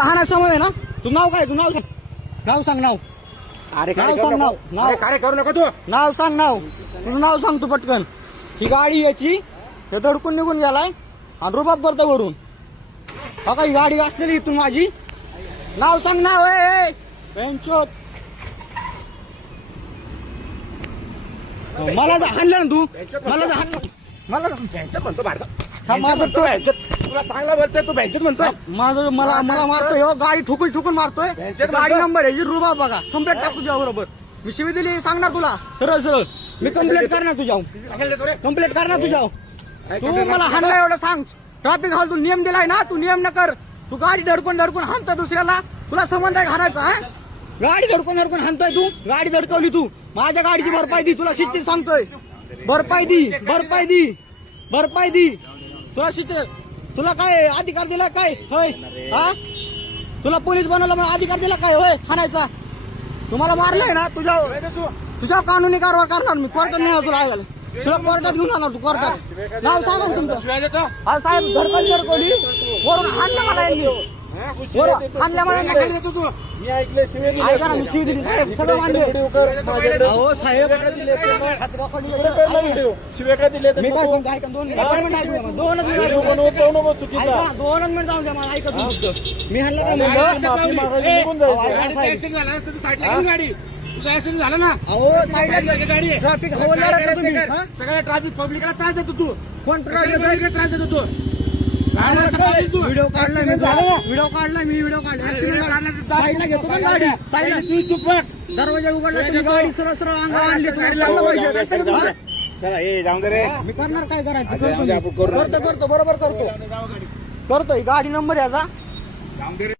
तुझं हा ना? तुझं नाव काय? तू नाव सांग. नाव सांग नाव. अरे नाव सांग, नाव, नाव. अरे काय करू नको तू. नाव सांग नाव. तुझं नाव सांग तू पटकन. ही गाडी याची हे दडकून निघून गेलाय आणि रुबाब करतो वरून. हा का ही गाडी असलेली इथून माझी? नाव सांग नाव. ए, मला हाणलं ना तू मला हाणलं. मला म्हणतो बाळगा थांब, माझं तो- तुला चांगला बोलतोय तू बँकेत म्हणतोय. माझं मला मला मारतोय हो गाडी ठुकून ठुकून मारतोय. गाडी? नंबर आहे रुबाब बघा. कंप्लेंट टाक तुझ्या बरोबर. मी शिवी दिली सांगणार तुला. सरळ सरळ. मी कंप्लेंट करणार तुझ्या कशाला देतो रे? कंप्लेंट करणार तुझ्या काय तू मला? हाणलं एवढं सांग. ट्रॅफिक हॉल तू नियम दिलाय ना? तू नियम न कर. तू गाडी धडकून धडकून हाणतो दुसऱ्याला. तुला संबंध आहे हाणायचा हा? गाडी धडकून धडकून हाणतोय तू. गाडी धडकवली तू. माझ्या गाडीची भरपाई दी तुला शिस्तीत सांगतोय. भरपाई दी भरपाई दी भरपाई दी. तुला शिस्त तुला काय अधिकार दिला काय? होय? हा? तुला पोलीस बनवलं म्हणून अधिकार दिला काय? होय? हाणायचा. तुम्हाला मारलंय ना? तुझ्या? तुझ्या कानूनी कारवाई करणार मी. कोर्टात नाही तुला ऐकायला. तुला कोर्टात घेऊन जाणार तू कोर्टात. नाव सांगा तुमचं. हा साहेब धडकली धडकवली वरून हाणलं मला मी ऐकले शिवे दिले ऐका ना मी शिवी दिली. साहेब सगळं मानले व्हिडिओ कर माझ्याकडे अहो साहेब. व्हिडिओ कर ना व्हिडिओ शिवे काय दिले मी काय सांगतो ऐका दोन दोन मिनिटं ऐकू द्या मला. दोनच मिनिटं व्हिडिओ ऐकू द्या. बनवत जाऊ नको चुकीचा. ऐका ना, दोनच मिनिटं जाऊ द्या मला ऐका तुम्ही फक्त. मी हल्ला काय गाडी म्हणलं माफी निघून जायचं. झाला साईडला घेऊन तुझा ऍक्सिडेंट झाला ना? अहो साईडला गाडी. ट्रॅफिक हवालदार आहे का तुम्ही? हा? सगळ्या ट्रॅफिक पब्लिकला त्रास देतो तू. कोण ट्रॅफिक त्रास देतो तू. व्हिडिओ काढलाय मी? व्हिडिओ काढलाय मी व्हिडिओ काढला. साईडला घेतो गाडी? साईडला. दरवाजा उघडला तुम्ही गाडी सरळ सरळ अंगावर आणली. तुम्ही लागलं पाहिजे? चला ए जाऊन दे. रे. मी करणार काय करायचं करतो. करतो करतो. बरोबर करतो. करतो ही गाडी नंबर याचा. जाऊन दे.